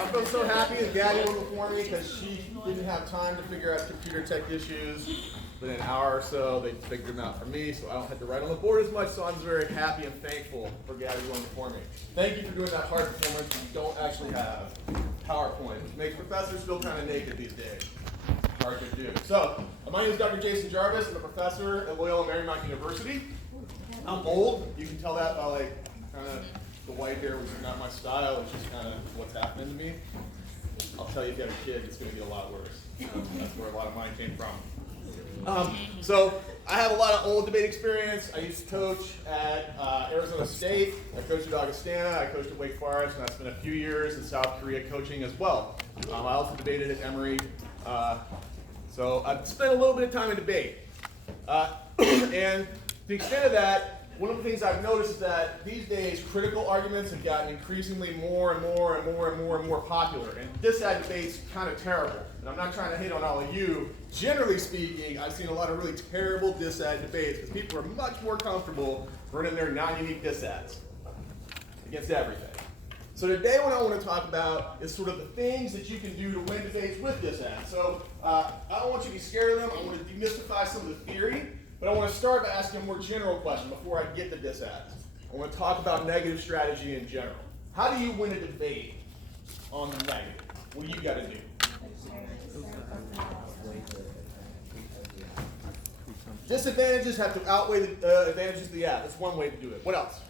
I feel so happy that Gabby went before me because she didn't have time to figure out computer tech issues. But in an hour or so, they figured them out for me, so I don't have to write on the board as much, so I'm very happy and thankful for Gabby going before me. Thank you for doing that hard performance. We don't actually have PowerPoint, which makes professors feel kind of naked these days. Hard to do. So, my name is Dr. Jason Jarvis. I'm a professor at Loyola Marymount University. I'm old. You can tell that by kind of the white hair, which is not my style. It's just kind of what's happening to me. I'll tell you, if you have a kid, it's going to be a lot worse. That's where a lot of mine came from. So I have a lot of old debate experience. I used to coach at Arizona State. I coached at Augustana. I coached at Wake Forest, and I spent a few years in South Korea coaching as well. I also debated at Emory. So I've spent a little bit of time in debate. And to the extent of that, one of the things I've noticed is that these days critical arguments have gotten increasingly more and more popular. And dissad debate's kind of terrible. And I'm not trying to hate on all of you. Generally speaking, I've seen a lot of really terrible dissad debates because people are much more comfortable running their non-unique dissads against everything. So today what I want to talk about is sort of the things that you can do to win debates with dissads. So I don't want you to be scared of them. I want to demystify some of the theory. But I want to start by asking a more general question before I get to dissads. I want to talk about negative strategy in general. How do you win a debate on the negative? What do you got to do? Disadvantages have to outweigh the advantages of the app. That's one way to do it. What else?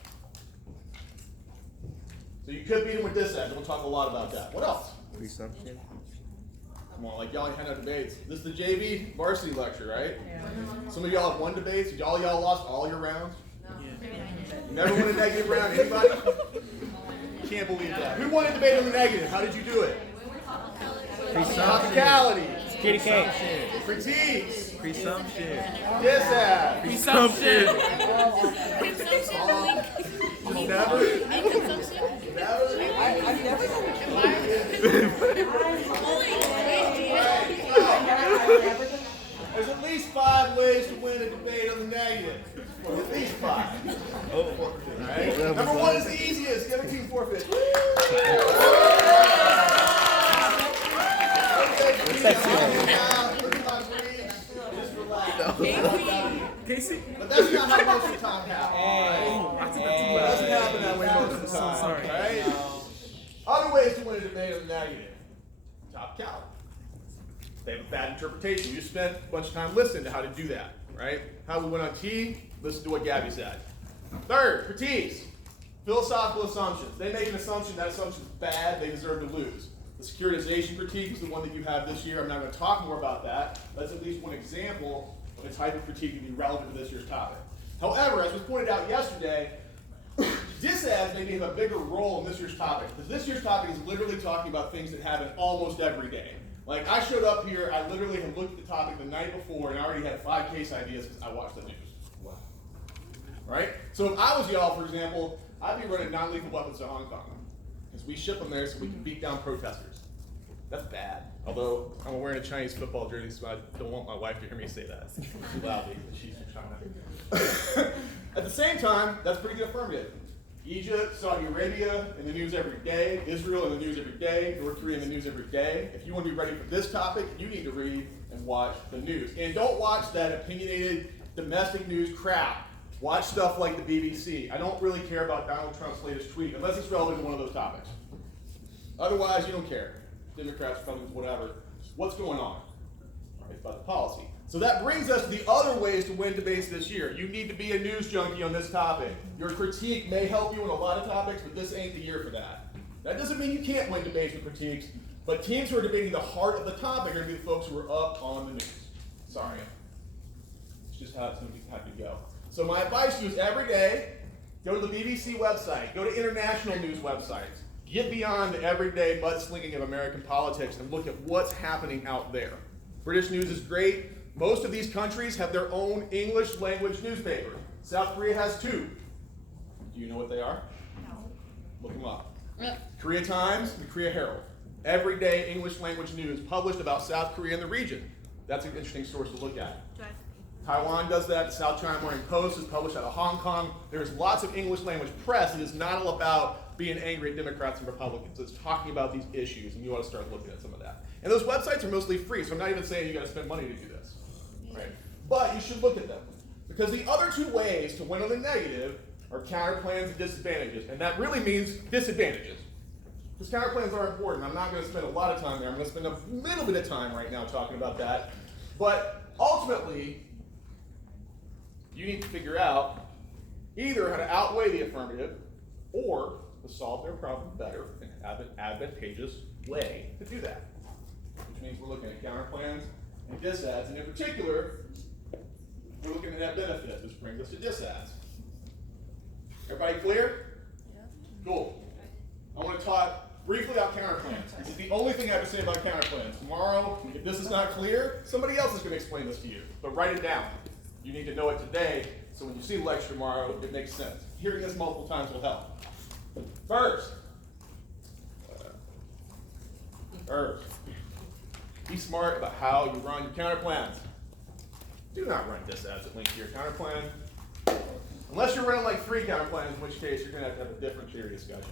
So you could beat them with dissads, and we'll talk a lot about that. What else? Presumption. Come on, like y'all ain't had no debates. This is the JV varsity lecture, right? Yeah. Some of y'all have won debates. Y'all lost all your rounds? No. You never won a negative round? Anybody? Can't believe that. Who won a debate on the negative? How did you do it? Topicality. Kitty cake. Critiques. Presumption. Dissad. Presumption. Never. I've never There's at least 5 ways to win a debate on the negative. At least 5. Right? Number 1 is the easiest. The other team forfeit. Casey? But that's not how most of the time happens. It doesn't happen that way most of the time. Right? Other ways to win a debate on the negative. Top count. They have a bad interpretation. You spent a bunch of time listening to how to do that, right? How we went on T, listen to what Gabby said. Third, critiques. Philosophical assumptions. They make an assumption, that assumption is bad, they deserve to lose. The securitization critique is the one that you have this year. I'm not going to talk more about that. That's at least one example of a type of critique that would be relevant to this year's topic. However, as was pointed out yesterday, dissads maybe have a bigger role in this year's topic, because this year's topic is literally talking about things that happen almost every day. Like, I showed up here, I literally had looked at the topic the night before, and I already had 5 case ideas because I watched the news. Wow. Right? So if I was y'all, for example, I'd be running non-lethal weapons to Hong Kong, because we ship them there so we can beat down protesters. That's bad. Although, I'm wearing a Chinese football jersey, so I don't want my wife to hear me say that too loudly, because she's from China. At the same time, that's pretty good affirmative. Egypt, Saudi Arabia in the news every day, Israel in the news every day, North Korea in the news every day. If you want to be ready for this topic, you need to read and watch the news. And don't watch that opinionated domestic news crap. Watch stuff like the BBC. I don't really care about Donald Trump's latest tweet unless it's relevant to one of those topics. Otherwise, you don't care. Democrats, Republicans, whatever. What's going on? It's about the policy. So that brings us to the other ways to win debates this year. You need to be a news junkie on this topic. Your critique may help you in a lot of topics, but this ain't the year for that. That doesn't mean you can't win debates with critiques, but teams who are debating the heart of the topic are going to be the folks who are up on the news. Sorry. It's just how it's going to have to go. So my advice to you is every day, go to the BBC website, go to international news websites, get beyond the everyday mudslinging of American politics and look at what's happening out there. British news is great. Most of these countries have their own English language newspaper. South Korea has 2. Do you know what they are? No. Look them up. Korea Times and Korea Herald. Everyday English language news published about South Korea and the region. That's an interesting source to look at. Taiwan does that. The South China Morning Post is published out of Hong Kong. There's lots of English language press that is not all about being angry at Democrats and Republicans. It's talking about these issues, and you want to start looking at some of that. And those websites are mostly free, so I'm not even saying you got to spend money to do this, right? But you should look at them, because the other two ways to win on the negative are counterplans and disadvantages, and that really means disadvantages. Because counterplans are important. I'm not going to spend a lot of time there. I'm going to spend a little bit of time right now talking about that. But ultimately, you need to figure out either how to outweigh the affirmative or to solve their problem better and have an advantageous way to do that. Which means we're looking at counterplans and disads, and in particular, we're looking at net benefits, which brings us to disads. Everybody clear? Yeah. Cool. I want to talk briefly about counterplans. This is the only thing I have to say about counterplans. Tomorrow, if this is not clear, somebody else is going to explain this to you. But write it down. You need to know it today, so when you see the lecture tomorrow, it makes sense. Hearing this multiple times will help. First, be smart about how you run your counterplans. Do not run disads that link to your counterplan. Unless you're running like 3 counterplans, in which case you're going to have a different theory discussion.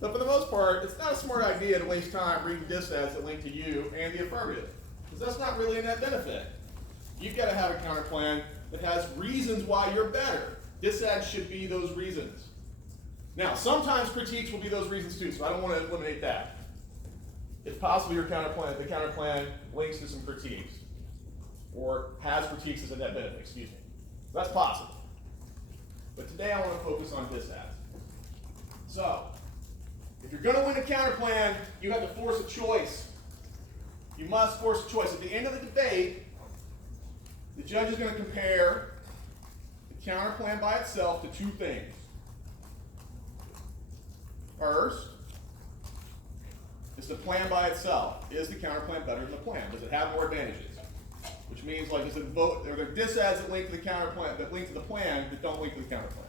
But for the most part, it's not a smart idea to waste time reading disads that link to you and the affirmative, because that's not really a net benefit. You've got to have a counterplan that has reasons why you're better. Disads should be those reasons. Now, sometimes critiques will be those reasons too, so I don't want to eliminate that. It's possible your counterplan, the counterplan links to some critiques, or has critiques as a net benefit, excuse me. So that's possible. But today I want to focus on disads. So, if you're going to win a counterplan, you have to force a choice. You must force a choice. At the end of the debate, the judge is going to compare the counterplan by itself to 2 things. First, is the plan by itself. Is the counterplan better than the plan? Does it have more advantages? Which means, like, is it vote? Are there disads that link to the counterplan, that link to the plan, that don't link to the counterplan?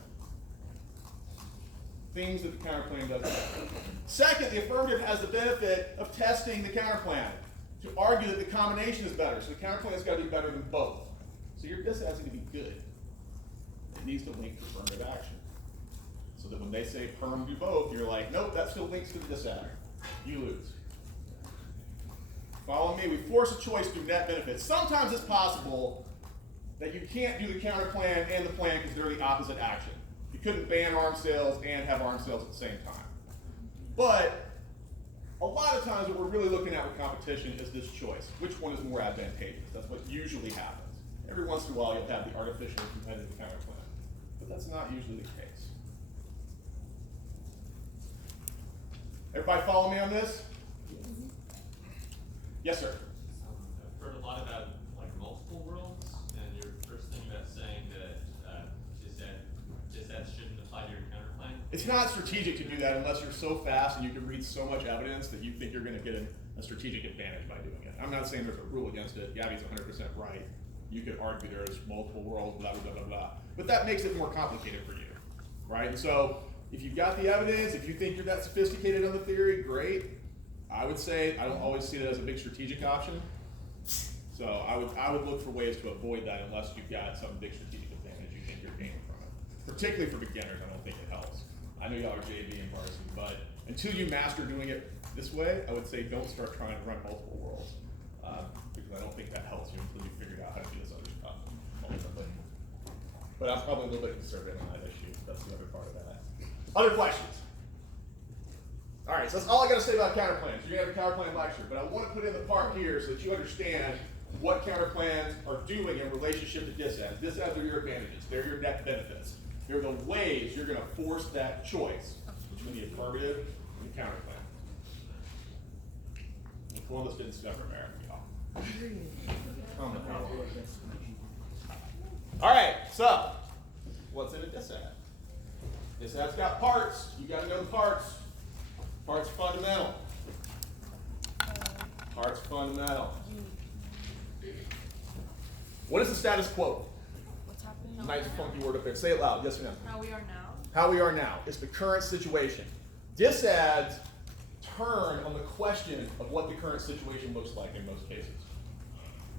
Things that the counterplan doesn't have. Second, the affirmative has the benefit of testing the counterplan to argue that the combination is better. So the counterplan has got to be better than both. So your disad is going to be good. It needs to link to affirmative action. So that when they say perm do both, you're like, nope, that still links to the disad. You lose. Follow me? We force a choice through net benefits. Sometimes it's possible that you can't do the counterplan and the plan because they're the opposite action. You couldn't ban arms sales and have arms sales at the same time. But a lot of times what we're really looking at with competition is this choice. Which one is more advantageous? That's what usually happens. Every once in a while you'll have the artificial competitive counterplan. But that's not usually the case. Everybody follow me on this? Yes, sir. I've heard a lot about like multiple worlds, and your first thing about saying that disads shouldn't apply to your counterplan. It's not strategic to do that unless you're so fast and you can read so much evidence that you think you're going to get a strategic advantage by doing it. I'm not saying there's a rule against it. Gabby's 100% right. You could argue there's multiple worlds, blah, blah, blah, blah, blah. But that makes it more complicated for you, right? And so if you've got the evidence, if you think you're that sophisticated on the theory, great. I would say I don't always see that as a big strategic option. So I would look for ways to avoid that unless you've got some big strategic advantage you think you're gaining from it. Particularly for beginners, I don't think it helps. I know y'all are JV and varsity, but until you master doing it this way, I would say don't start trying to run multiple worlds. Because I don't think that helps you until you figure out how to do this other stuff ultimately. But I'm probably a little bit conservative on that issue. That's the other part of that. Other questions? All right, so that's all I got to say about counterplans. You're going to have a counterplan lecture, but I want to put in the part here so that you understand what counterplans are doing in relationship to disads. Disads are your advantages. They're your net benefits. They're the ways you're going to force that choice between the affirmative and the counterplan. And Columbus didn't discover America, y'all. All right, so what's in a disad? Disad's got parts. You got to know the parts. Parts fundamental. Parts fundamental. What is the status quo? What's happening? Nice funky word up there. Say it loud. Yes or no? How we are now. How we are now. It's the current situation. Disads turn on the question of what the current situation looks like in most cases.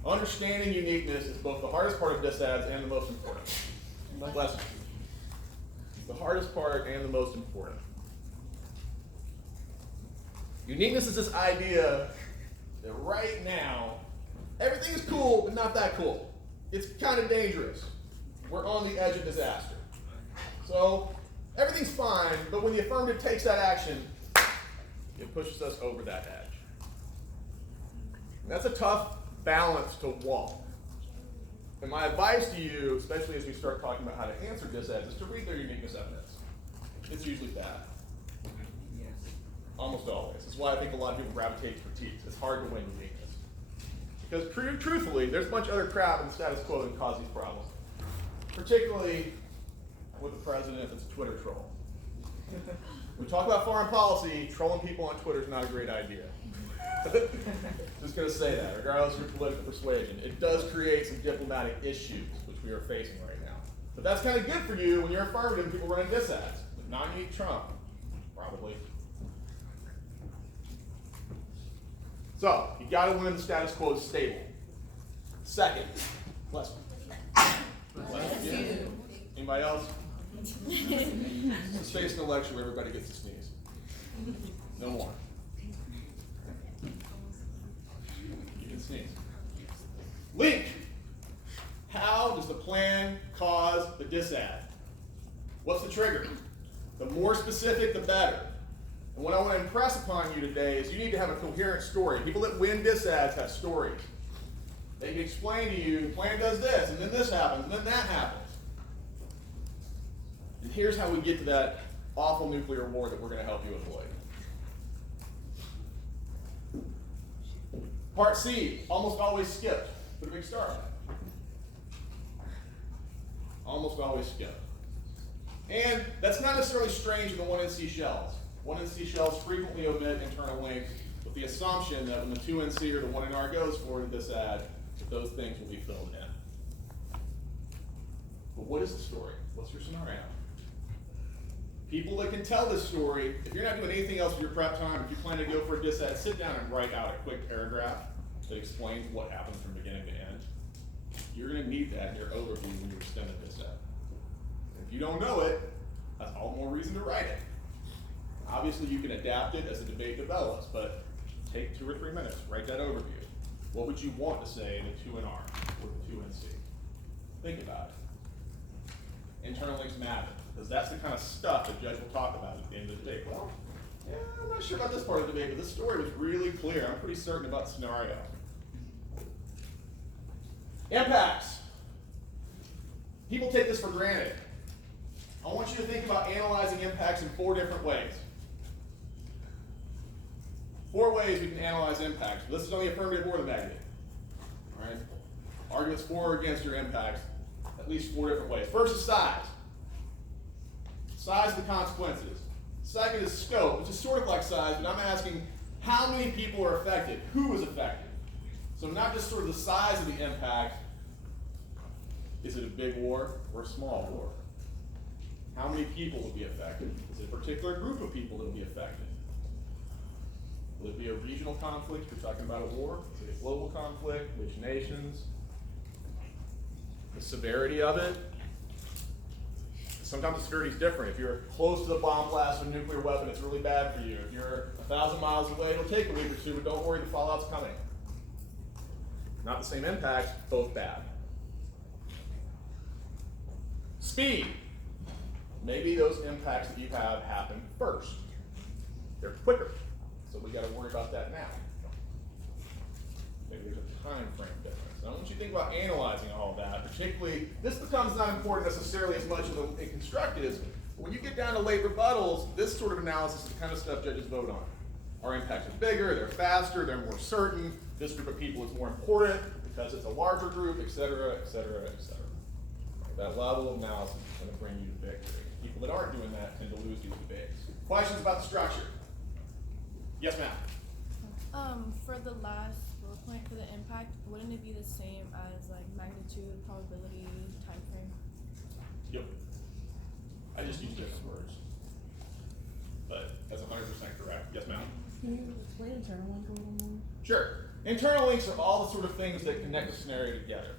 Understanding uniqueness is both the hardest part of disads and the most important. Lesson. The hardest part and the most important. Uniqueness is this idea that right now, everything is cool, but not that cool. It's kind of dangerous. We're on the edge of disaster. So everything's fine, but when the affirmative takes that action, it pushes us over that edge. And that's a tough balance to walk. And my advice to you, especially as we start talking about how to answer disads, is to read their uniqueness evidence. It's usually bad. Almost always. That's why I think a lot of people gravitate to critiques. It's hard to win uniqueness. Because truthfully, there's a bunch of other crap in the status quo that can cause these problems. Particularly with the president if it's a Twitter troll. We talk about foreign policy, trolling people on Twitter is not a great idea. Just going to say that, regardless of your political persuasion. It does create some diplomatic issues, which we are facing right now. But that's kind of good for you when you're affirmative and people running disads. Non-unique Trump, probably. So, you got to win the status quo is stable. Second, bless me. Anybody else? Let's face the lecture where everybody gets to sneeze. No more. You can sneeze. Link. How does the plan cause the disad? What's the trigger? The more specific, the better. And what I want to impress upon you today is you need to have a coherent story. People that win disads have stories. They can explain to you, the plan does this, and then this happens, and then that happens. And here's how we get to that awful nuclear war that we're going to help you avoid. Part C, almost always skipped. Put a big star on it. Almost always skipped. And that's not necessarily strange in the 1NC shells. 1NC shells frequently omit internal links with the assumption that when the 2NC or the 1NR goes forward to this ad, that those things will be filled in. But what is the story? What's your scenario? People that can tell this story, if you're not doing anything else with your prep time, if you plan to go for a disad, sit down and write out a quick paragraph that explains what happens from beginning to end. You're going to need that in your overview when you extend a disad. If you don't know it, that's all the more reason to write it. Obviously, you can adapt it as the debate develops, but take 2 or 3 minutes, write that overview. What would you want to say in a 2NR or the 2NC? Think about it. Internal links matter, because that's the kind of stuff the judge will talk about at the end of the debate. Well, yeah, I'm not sure about this part of the debate, but this story was really clear. I'm pretty certain about the scenario. Impacts. People take this for granted. I want you to think about analyzing impacts in 4 different ways. 4 ways we can analyze impacts. This is on the affirmative or the negative. All right? Arguments for or against your impacts, at least 4 different ways. First is size. Size of the consequences. Second is scope, which is sort of like size, but I'm asking how many people are affected, who is affected. So not just sort of the size of the impact, is it a big war or a small war? How many people will be affected? Is it a particular group of people that will be affected? Will it be a regional conflict? We're talking about a war. Is it a global conflict? Which nations? The severity of it? Sometimes the severity is different. If you're close to the bomb blast of a nuclear weapon, it's really bad for you. If you're 1,000 miles away, it'll take a week or 2, but don't worry, the fallout's coming. Not the same impact, both bad. Speed. Maybe those impacts that you have happen first. They're quicker, so we got to worry about that now. Maybe there's a time frame difference. I want you to think about analyzing all that, particularly, this becomes not important necessarily as much in constructives. When you get down to late rebuttals, this sort of analysis is the kind of stuff judges vote on. Our impacts are bigger, they're faster, they're more certain, this group of people is more important because it's a larger group, et cetera, et cetera, et cetera. That level of analysis is going to bring you to victory. People that aren't doing that tend to lose these debates. Questions about the structure? Yes, ma'am. For the last bullet point for the impact, wouldn't it be the same as like magnitude, probability, time frame? Yep. I just use different words. But that's 100% correct. Yes, ma'am. Can you explain internal link a little more? Sure. Internal links are all the sort of things that connect the scenario together.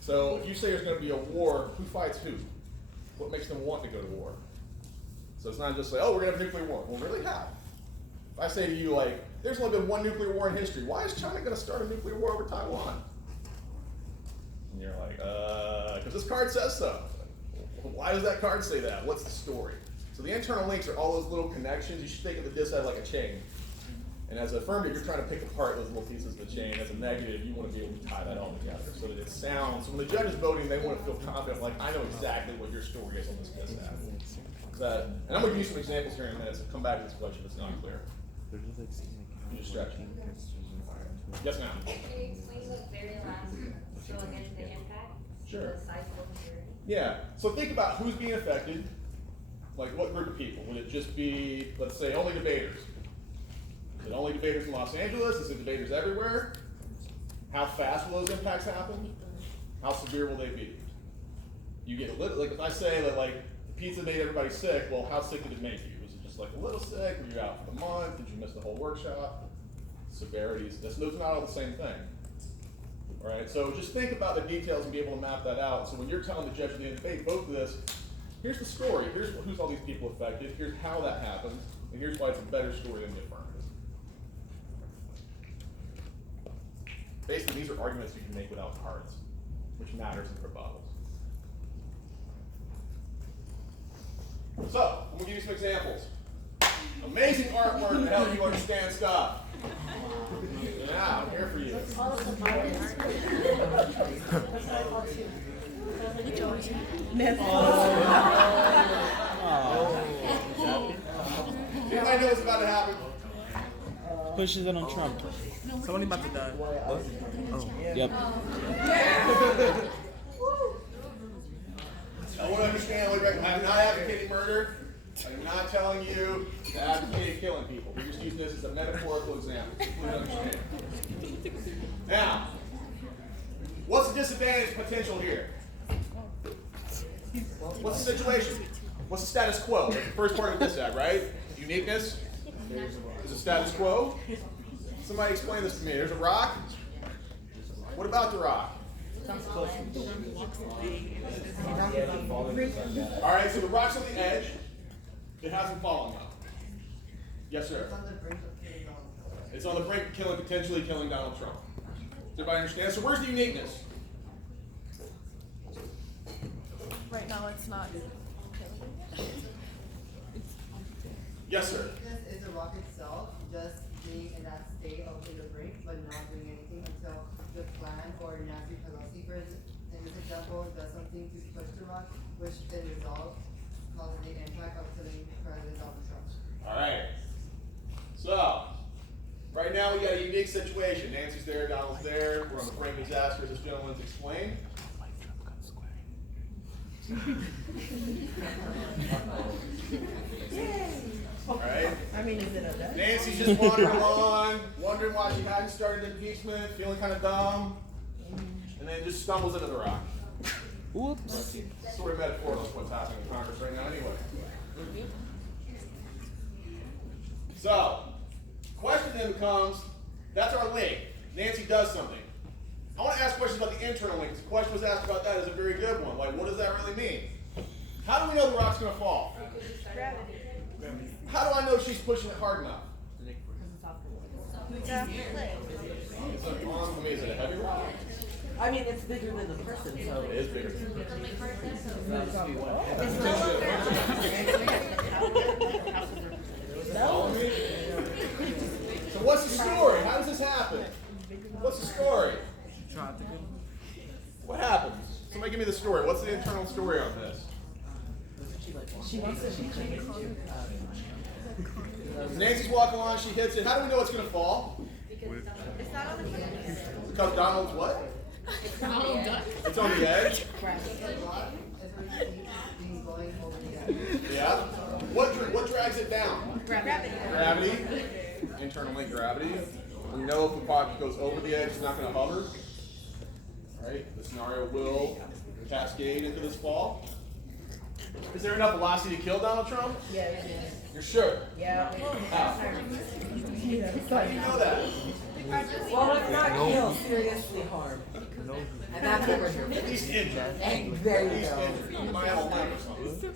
So if you say there's going to be a war, who fights who? What makes them want to go to war? So it's not just like, oh, we're going to have a nuclear war. Well, really, how? If I I say to you, like, there's only been one nuclear war in history. Why is China going to start a nuclear war over Taiwan? And you're like, because this card says so. Why does that card say that? What's the story? So the internal links are all those little connections. You should think of the disk as like a chain. And as an affirmative, you're trying to pick apart those little pieces of the chain. As a negative, you want to be able to tie that all together so that it sounds. So when the judge is voting, they want to feel confident, like, I know exactly what your story is on this disk. And I'm going to give you some examples here in a minute, so come back to this question if it's not clear. You just stretch. Yes, ma'am. Can you explain the very last, so again, the impact? Sure. The size of the majority? Yeah, so think about who's being affected, like what group of people. Would it just be, let's say, only debaters? Is it only debaters in Los Angeles? Is it debaters everywhere? How fast will those impacts happen? How severe will they be? You get a little, like if I say that like pizza made everybody sick, well, how sick did it make you? Was it just like a little sick? Were you out for the month? Did you miss the whole workshop? Severities, those are not all the same thing. All right, so just think about the details and be able to map that out. So when you're telling the judge at the end of the debate, both of this, here's the story, here's who's all these people affected, here's how that happened, and here's why it's a better story than the affirmative. Basically, these are arguments you can make without cards, which matters in rebuttals. So, I'm going to give you some examples. Amazing artwork to help you understand stuff. Yeah, I'm here for you. Anybody know what's about to happen? Pushes it on Trump. Somebody about to die. Oh. Yep. I want to understand, I'm not advocating murder. I'm not telling you to advocate killing people. We're just using this as a metaphorical example. So please understand. Now, what's the disadvantage potential here? What's the situation? What's the status quo? That's the first part of this ad, right? Uniqueness is a status quo. Somebody explain this to me. There's a rock. What about the rock? All right, so the rock's on the edge. It hasn't fallen though. Yes, sir. It's on the brink of potentially killing Donald Trump. Does everybody understand? So where's the uniqueness? Right now, it's not. Yes, sir. Is the rock itself just being in that state of the brink, but not doing anything until the plan or Nancy Pelosi, for in this example, does something to push the rock, which then resolves, causing the impact of killing President Donald Trump. All right. So, right now we got a unique situation. Nancy's there, Donald's there. We're on the brink of disaster, as this gentleman's explained. All right. I mean, is it a death? Nancy's just wandering along, wondering why she hadn't started impeachment, feeling kind of dumb, and then just stumbles into the rock. Whoops. Sort of metaphorical is what's happening in Congress right now anyway. So, question then becomes, that's our link. Nancy does something. I want to ask questions about the internal link. The question was asked about that is a very good one. Like, what does that really mean? How do we know the rock's going to fall? Gravity. How do I know she's pushing it hard enough? Is it a heavy rock? I mean, it's bigger than the person, so. It is bigger than the So what's the story? How does this happen? What's the story? What happens? Somebody give me the story. What's the internal story on this? She wants to be Nancy's walking along, she hits it. How do we know it's going to fall? It's not on the edge. Because Donald's what? It's not on the edge. It's on the edge? The rock is being going over the edge. Yeah. What drags it down? Gravity. Gravity. Internally gravity. We know if the box goes over the edge, it's not going to hover. Right? The scenario will cascade into this fall. Is there enough velocity to kill Donald Trump? Yeah, it is. You're sure? Yeah. How? How do you know that? Well, it's not kill, seriously harm. And that's what we're here At for. least injured. And there At you least go. injured. You might have a limp or something.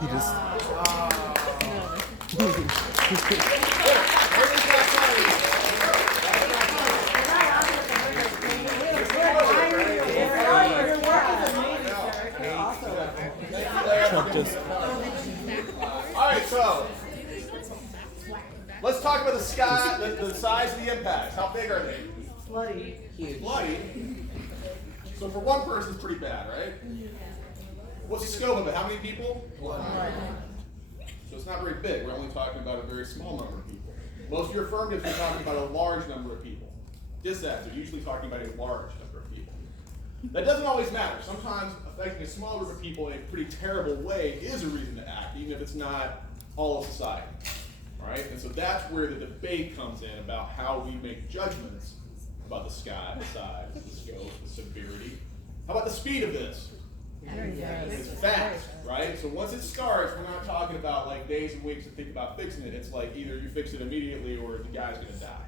Truck just. Alright, so let's talk about the sky, the size of the impacts. How big are they? Bloody. Huge. Bloody. So for one person, it's pretty bad, right? What's the scope of it? How many people? One. So it's not very big. We're only talking about a very small number of people. Most of your affirmatives are talking about a large number of people. Dissads are usually talking about a large number of people. That doesn't always matter. Sometimes affecting a small group of people in a pretty terrible way is a reason to act, even if it's not all of society. All right? And so that's where the debate comes in about how we make judgments about the sky, the size, the scope, the severity. How about the speed of this? It's fast, right? So once it starts, we're not talking about like days and weeks to think about fixing it. It's like either you fix it immediately or the guy's going to die.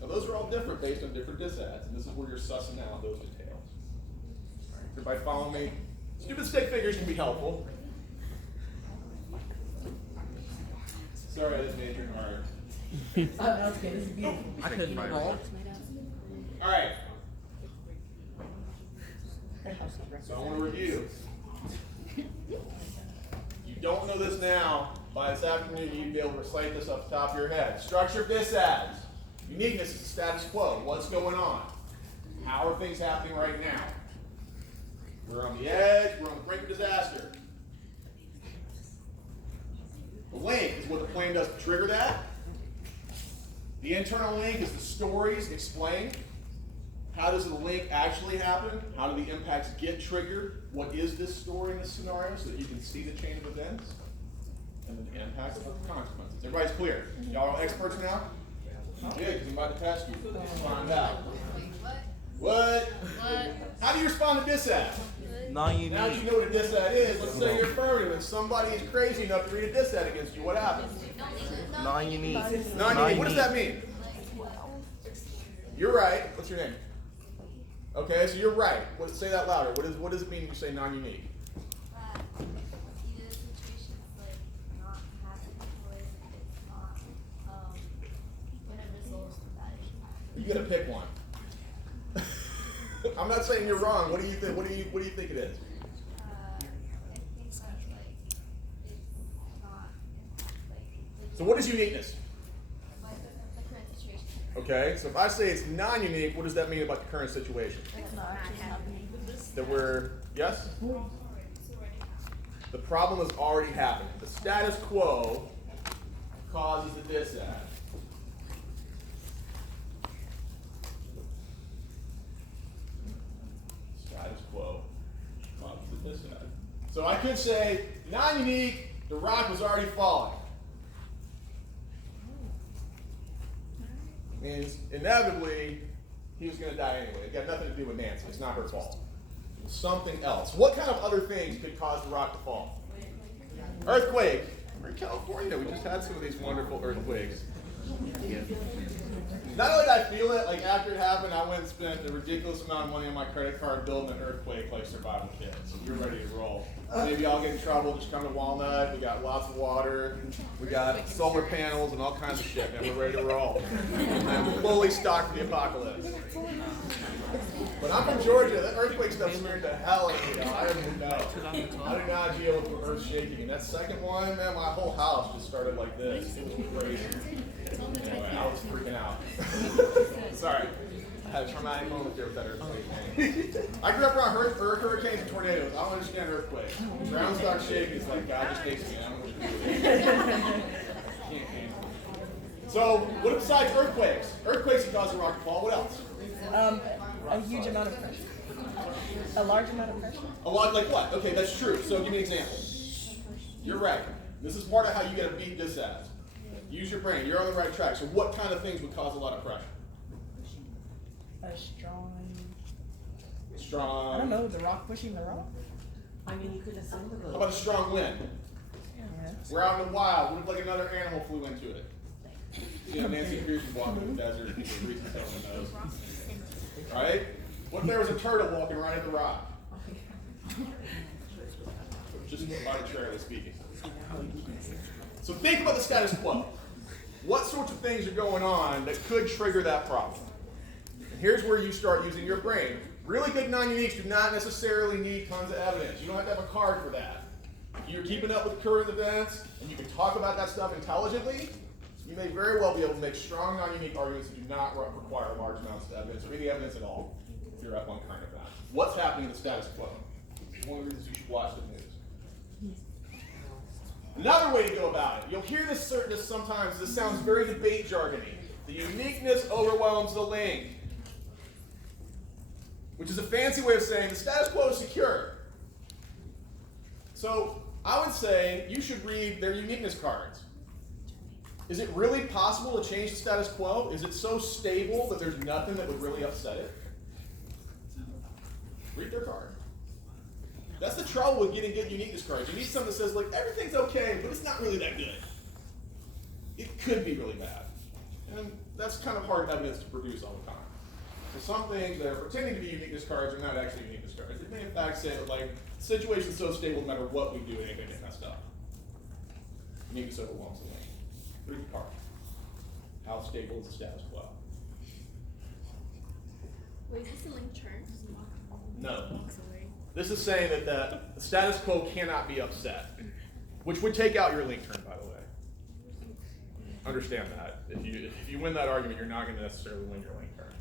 Now those are all different based on different disads, and this is where you're sussing out those details. Everybody follow me? Stupid stick figures can be helpful. Sorry, I didn't make it hard. That's good. This is beautiful. I couldn't roll. All right. So I want to review. You don't know this now. By this afternoon, you need to be able to recite this off the top of your head. Structure of disads. Uniqueness is the status quo. What's going on? How are things happening right now? We're on the edge. We're on the brink of disaster. The link is what the plan does to trigger that. The internal link is the stories explained. How does the link actually happen? How do the impacts get triggered? What is this story in this scenario so that you can see the chain of events? And then the impacts of the consequences. Everybody's clear? Y'all are experts now? Yeah, because I'm about to test you. Let's find out. What? How do you respond to dissat? Non-unique. Now that you know what a dissat is, let's say you're affirmative and somebody is crazy enough to read a dissat against you. What happens? Non-unique. Non-unique. What does that mean? You're right. What's your name? Okay, so you're right. Say that louder. What does it mean when you say non-unique? Either the situation's like not happening or it's not gonna result in that impact. You gotta pick one. I'm not saying you're wrong. What do you think? What do you think it is? I think that's like it's not like So what is uniqueness? like the current situation. Okay, so if I say it's non-unique, what does that mean about the current situation? It's not actually happening. That we're, yes? The problem has already happened. The status quo causes the dissad. Status quo causes the dissad. So I could say, non-unique, the rock was already falling. Means inevitably he was going to die anyway. It got nothing to do with Nancy. It's not her fault. It was something else. What kind of other things could cause the rock to fall? Earthquake. We're in California. We just had some of these wonderful earthquakes. Not only did I feel it, like after it happened, I went and spent a ridiculous amount of money on my credit card building an earthquake like survival kit. So you're ready to roll. Maybe I'll get in trouble. Just come to Walnut. We got lots of water. We got solar panels and all kinds of shit. Man, we're ready to roll. I'm fully stocked for the apocalypse. But I'm from Georgia. That earthquake stuff scared the hell out of me. I don't know. I do not deal with earth shaking. And that second one, man, my whole house just started like this. It was crazy. Anyway, I was freaking out. Sorry. I had a traumatic moment there with that earthquake. I grew up around hurricanes and tornadoes. I don't understand earthquakes. Ground starts shaking. It's like God just takes me. I don't know what to do with it. I can't handle it. So, what besides earthquakes? Earthquakes that cause the rock to fall. What else? A huge amount of pressure. A large amount of pressure. A lot, like what? Okay, that's true. So give me an example. You're right. This is part of how you gotta beat this out. Use your brain. You're on the right track. So what kind of things would cause a lot of pressure? A strong. Strong. I don't know. The rock pushing the rock. I mean, you could assume the. How about a strong wind? Yeah. We're out in the wild. What if like another animal flew into it? You know, Nancy Cruz was walking in the desert. People reaching the nose. Right? What if there was a turtle walking right at the rock? just arbitrarily speaking. So think about the status quo. What sorts of things are going on that could trigger that problem? And here's where you start using your brain. Really good non-uniques do not necessarily need tons of evidence. You don't have to have a card for that. If you're keeping up with current events and you can talk about that stuff intelligently, you may very well be able to make strong non-unique arguments that do not require large amounts of evidence or any evidence at all if you're up on current events. What's happening in the status quo? One of the reasons you should watch the news. Another way to go about it, you'll hear this sometimes, this sounds very debate jargony. The uniqueness overwhelms the link, which is a fancy way of saying the status quo is secure. So I would say you should read their uniqueness cards. Is it really possible to change the status quo? Is it so stable that there's nothing that would really upset it? Read their card. That's the trouble with getting good uniqueness cards. You need something that says, like, everything's okay, but it's not really that good. It could be really bad. And that's kind of hard evidence to produce all the time. So some things that are pretending to be uniqueness cards are not actually uniqueness cards. It may in fact say that, like, the situation's so stable no matter what we do, it ain't gonna get messed up. Uniqueness overwhelms the link. Read the card. How stable is the status quo? Wait, is this a link turn? No. This is saying that the status quo cannot be upset, which would take out your link turn, by the way. Understand that. If you win that argument, you're not going to necessarily win your link turn.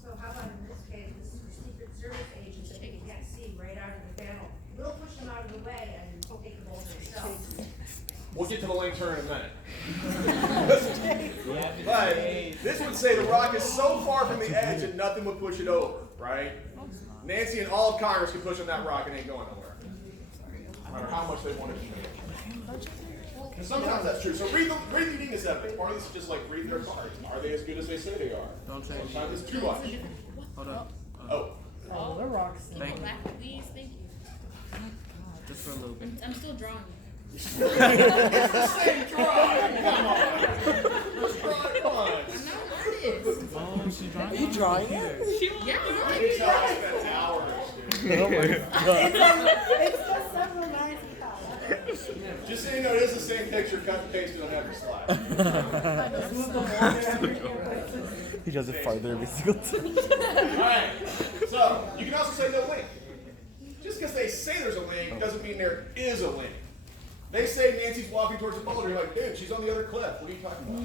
So how about in this case, this is the Secret Service agent that you can't see right out of the panel. We'll push them out of the way and take the ball themselves. We'll get to the link turn in a minute. But this would say the rock is so far from the edge that nothing would push it over, right? Nancy and all of Congress can push on that rock and ain't going nowhere. No matter how much they want to change. And sometimes that's true. So read the uniqueness evidence. Part of this is just like read their cards. Are they as good as they say they are? Don't change. Sometimes it's too much. Hold on. Oh, the rocks. Thank you. Please, thank you. Just for a little bit. I'm still drawing. It's the same drawing. Come on. Just draw it once. I'm not an artist. Oh, she's drawing. You drawing it? Yeah, I can tell I spent hours, dude. Oh my god. It's just several lines of color. Just so you know, it is the same picture, cut and pasted on every slide. He does it farther every single time. Alright, so you can also say no link. Just because they say there's a link doesn't mean there is a link. They say Nancy's walking towards the boulder, you're like, dude, she's on the other cliff. What are you talking about?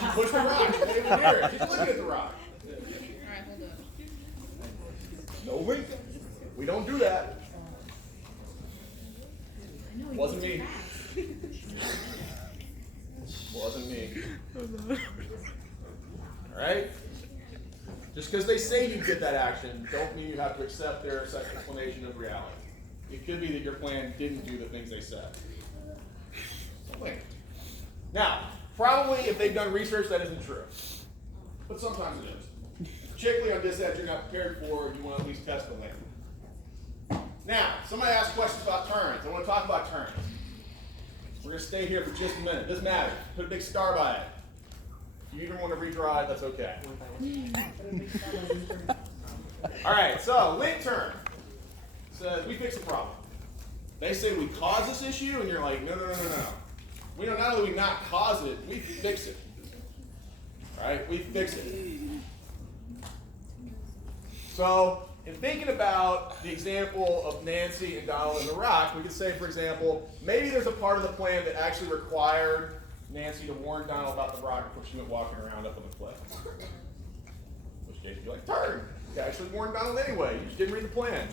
She pushed the rock. She didn't even hear it. She's looking at the rock. Alright, hold up. No link. We don't do that. Wasn't me. Wasn't me. Alright? Just because they say you did that action, don't mean you have to accept their explanation of reality. It could be that your plan didn't do the things they said. Now, probably if they've done research, that isn't true. But sometimes it is. Particularly on this edge you're not prepared for, you want to at least test the link. Now, somebody asked questions about turns. I want to talk about turns. We're going to stay here for just a minute. It doesn't matter. Put a big star by it. If you even want to redraw it, that's okay. All right, so link turn says we fix the problem. They say we cause this issue, and you're like, no. We know not only we not cause it, we fix it. All right, we fix it. So, in thinking about the example of Nancy and Donald and the rock, we could say, for example, maybe there's a part of the plan that actually required Nancy to warn Donald about the rock before she went walking around up on the cliff. In which case, you'd be like, turn. You actually warned Donald anyway. You just didn't read the plan.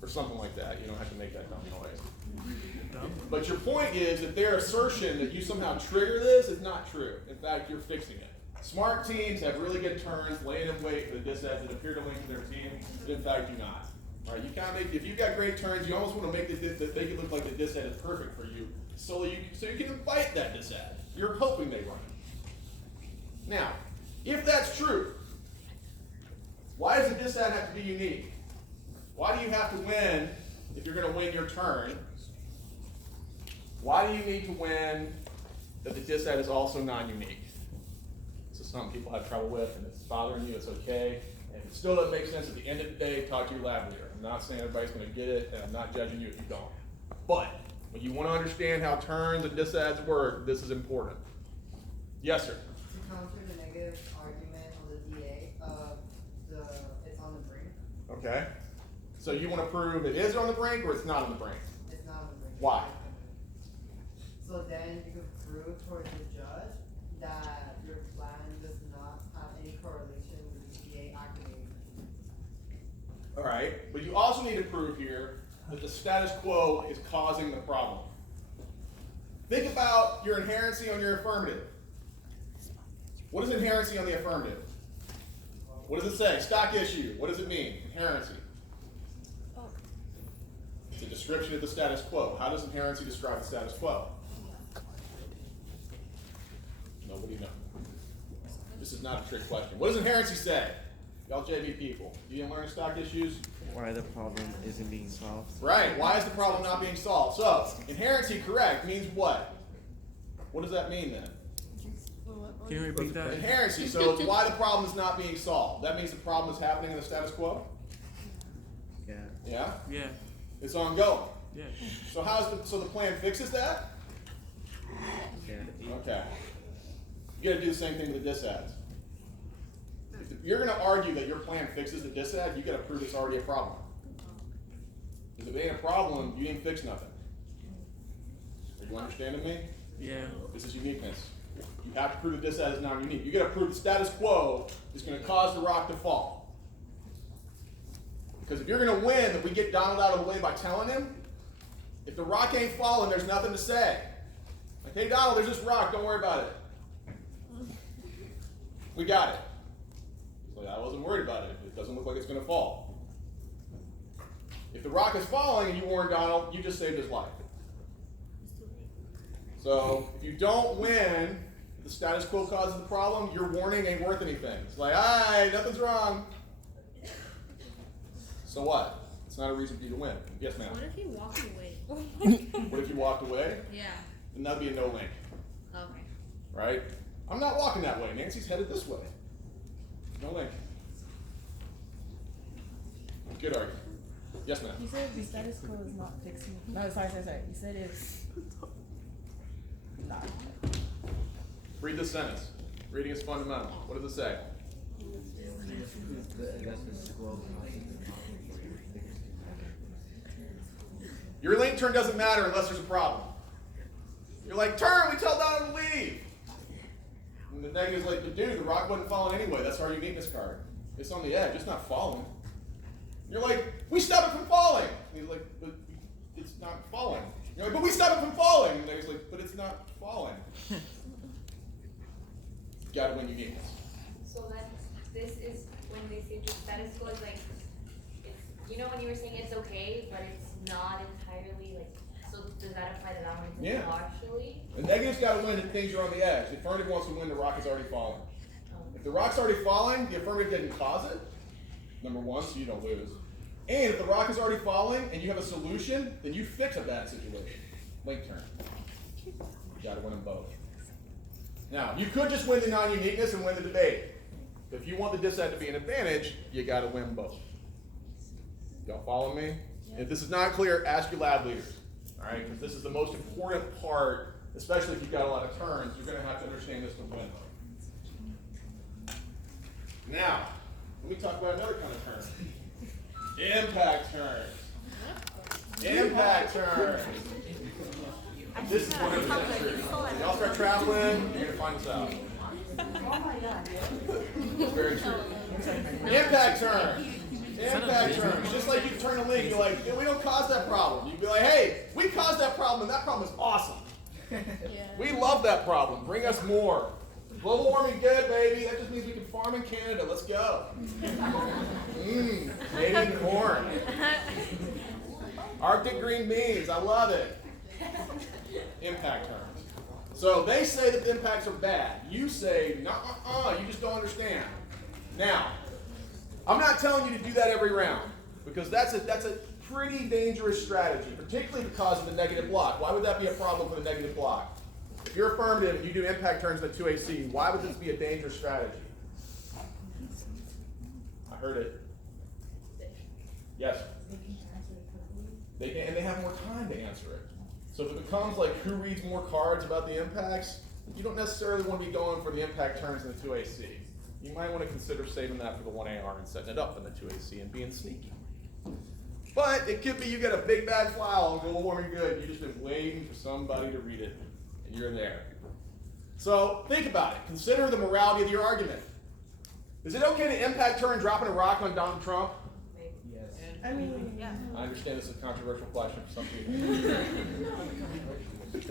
Or something like that. You don't have to make that dumb noise. But your point is that their assertion that you somehow trigger this is not true. In fact, you're fixing it. Smart teams have really good turns, laying in wait for the dis that appear to link to their team, but in fact do not. All right, you kind of make, if you've got great turns, you almost want to make make it look like the dis is perfect for you, so you can invite that dis. You're hoping they run. Now, if that's true, why does the dis have to be unique? Why do you have to win if you're going to win your turn? Why do you need to win that the dis is also non-unique? This is something people have trouble with, and it's bothering you, it's okay. And If it still doesn't make sense, at the end of the day, talk to your lab leader. I'm not saying everybody's going to get it, and I'm not judging you if you don't. But when you want to understand how turns and disadds work, this is important. Yes, sir? To counter the negative argument on the DA of it's on the brink. Okay. So you want to prove it is on the brink or it's not on the brink? It's not on the brink. Why? So then you can prove towards the judge that your plan does not have any correlation with the DA activating. All right. But you also need to prove here that the status quo is causing the problem. Think about your inherency on your affirmative. What is inherency on the affirmative? What does it say? Stock issue. What does it mean? Inherency. It's a description of the status quo. How does inherency describe the status quo? Nobody knows. This is not a trick question. What does inherency say? Y'all JV people. You didn't learn stock issues? Why the problem isn't being solved. Right. Why is the problem not being solved? So, inherency correct means what? What does that mean then? Can you repeat that? Inherency, so it's why the problem is not being solved. That means the problem is happening in the status quo? Yeah. Yeah? Yeah. It's ongoing. Yeah. So so the plan fixes that? Yeah. Okay. You gotta do the same thing with the disadds. If you're gonna argue that your plan fixes the disadd, you gotta prove it's already a problem. Because if it ain't a problem, you ain't fixed nothing. Are you understanding me? Yeah. This is uniqueness. You have to prove the disadd is non-unique. You gotta prove the status quo is gonna cause the rock to fall. Because if you're gonna win, that we get Donald out of the way by telling him, if the rock ain't falling, there's nothing to say. Like, hey Donald, there's this rock, don't worry about it. We got it. He's like, I wasn't worried about it. It doesn't look like it's gonna fall. If the rock is falling and you warn Donald, you just saved his life. So if you don't win, the status quo causes the problem, your warning ain't worth anything. It's like, hi, nothing's wrong. So what? It's not a reason for you to win. Yes, ma'am. What if he walked away? What if you walked away? Yeah. Then that'd be a no link, Okay. right? I'm not walking that way. Nancy's headed this way. No link. Good argument. Yes, ma'am. You said the status quo is not fixing. No, sorry. You said it's not. Read this sentence. Reading is fundamental. What does it say? Your link turn doesn't matter unless there's a problem. You're like, turn, we tell Donna to leave. And the negative's like, but dude, the rock wasn't falling anyway. That's our uniqueness card. It's on the edge, it's not falling. You're like, we stop it from falling. And he's like, but it's not falling. You're like, but we stop it from falling. And he's like, but it's not falling. You gotta win uniqueness. So then, this is when they say the status quo is like, it's, you know when you were saying it's okay, but it's not entirely like, so does that apply to that one? Yeah. Partially? The negative's gotta win if things are on the edge. The affirmative wants to win, the rock is already falling. If the rock's already falling, the affirmative didn't cause it, number one, so you don't lose. And if the rock is already falling and you have a solution, then you fix a bad situation. Link turn. You gotta win them both. Now, you could just win the non-uniqueness and win the debate. If you want the disadd to be an advantage, you gotta win both. Y'all follow me? Yeah. If this is not clear, ask your lab leaders. All right, because this is the most important part, especially if you've got a lot of turns, you're gonna have to understand this to win. Now, let me talk about another kind of turn. Impact turns. Impact turns. This is 100% true. Y'all start traveling, you're gonna find this out. Oh my God. It's very true. Impact turns. Impact turns. Just like you turn a link, you're like, we don't cause that problem. You'd be like, hey, we caused that problem, and that problem is awesome. Yeah. We love that problem. Bring us more. Global warming, good, baby. That just means we can farm in Canada. Let's go. Canadian corn. Arctic green beans. I love it. Impact terms. So they say that the impacts are bad. You say, nuh-uh, you just don't understand. Now, I'm not telling you to do that every round, because that's a pretty dangerous strategy, particularly because of the negative block. Why would that be a problem for the negative block? If you're affirmative and you do impact turns in the 2AC, why would this be a dangerous strategy? I heard it. Yes. They can, and they have more time to answer it. So if it becomes like who reads more cards about the impacts, you don't necessarily want to be going for the impact turns in the 2AC. You might want to consider saving that for the 1AR and setting it up in the 2AC and being sneaky. But it could be you get a big bad file on global warming good, you've just been waiting for somebody to read it, and you're there. So think about it. Consider the morality of your argument. Is it okay to impact turn dropping a rock on Donald Trump? Yes. I mean, yeah. I understand this is a controversial question for some people.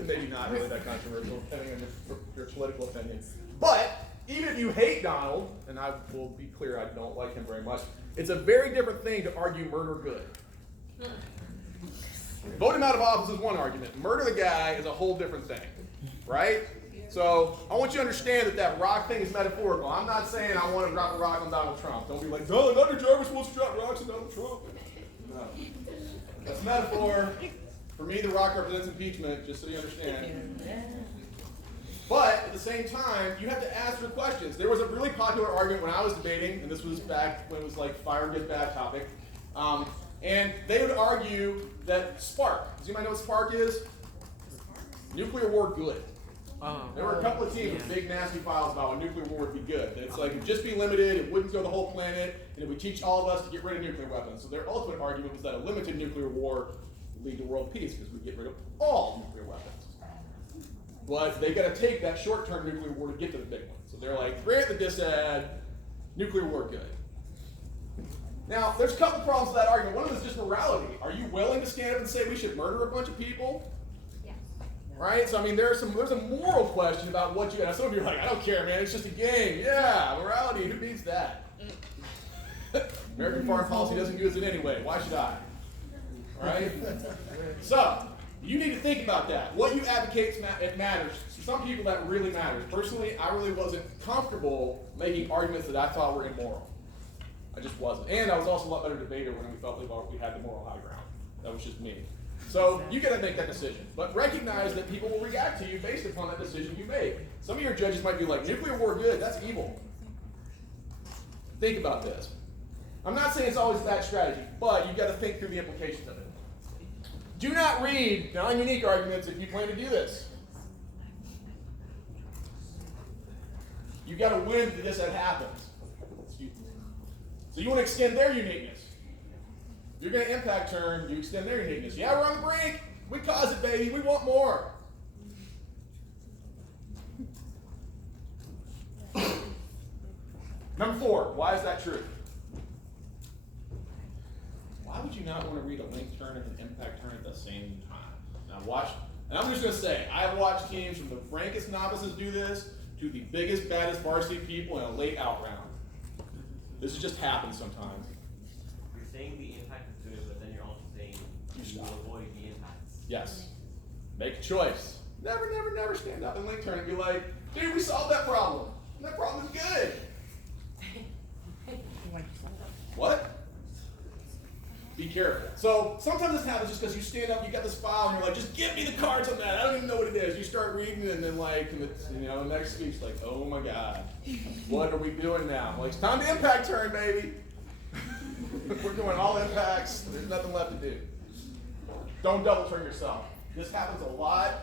Maybe not really that controversial, depending on your political opinion. But even if you hate Donald, and I will be clear, I don't like him very much, it's a very different thing to argue murder good. Vote him out of office is one argument. Murder the guy is a whole different thing, right? So I want you to understand that that rock thing is metaphorical. I'm not saying I want to drop a rock on Donald Trump. Don't be like, no, Dr. Jarvis wants to drop rocks on Donald Trump. No. That's metaphor. For me, the rock represents impeachment, just so you understand. But at the same time, you have to ask your questions. There was a really popular argument when I was debating, and this was back when it was like fire good bad topic. And they would argue that spark. Does anybody know what spark is? Nuclear war good. There were a couple of teams with big nasty files about when nuclear war would be good. That it's like it would just be limited, it wouldn't go the whole planet, and it would teach all of us to get rid of nuclear weapons. So their ultimate argument was that a limited nuclear war would lead to world peace because we'd get rid of all nuclear weapons. But they got to take that short-term nuclear war to get to the big one. So they're like, grant the disad, nuclear war good. Now, there's a couple problems with that argument. One of them is just morality. Are you willing to stand up and say we should murder a bunch of people? Right? So, I mean, there's a moral question about what you got. Some of you are like, I don't care, man. It's just a game. Yeah, morality. Who needs that? American foreign policy doesn't use it anyway. Why should I? All right? So, you need to think about that. What you advocate, it matters. To some people, that really matters. Personally, I really wasn't comfortable making arguments that I thought were immoral. I just wasn't. And I was also a lot better debater when we felt like we had the moral high ground. That was just me. So you got to make that decision. But recognize that people will react to you based upon that decision you make. Some of your judges might be like, nuclear war good, that's evil. Think about this. I'm not saying it's always a bad strategy, but you've got to think through the implications of it. Do not read non-unique arguments if you plan to do this. You've got to win to this that happens. So you want to extend their uniqueness. You're going to impact turn, you extend their uniqueness. Yeah, we're on the brink. We caused it, baby. We want more. Number 4, why is that true? Why would you not want to read a link turn and an impact turn at the same time? Now watch, and I'm just going to say, I've watched teams from the frankest novices do this to the biggest, baddest varsity people in a late out round. This has just happened sometimes. You're saying the impact is good, but then you're also saying you will avoid the impacts. Yes. Make a choice. Never stand up and link turn and be like, dude, we solved that problem. That problem is good. What? Be careful. So sometimes this happens just because you stand up, you got this file, and you're like, just give me the cards on that. I don't even know what it is. You start reading it, and then like, the next speech, like, oh my God, what are we doing now? Like, it's time to impact turn, baby. We're doing all impacts. There's nothing left to do. Don't double turn yourself. This happens a lot.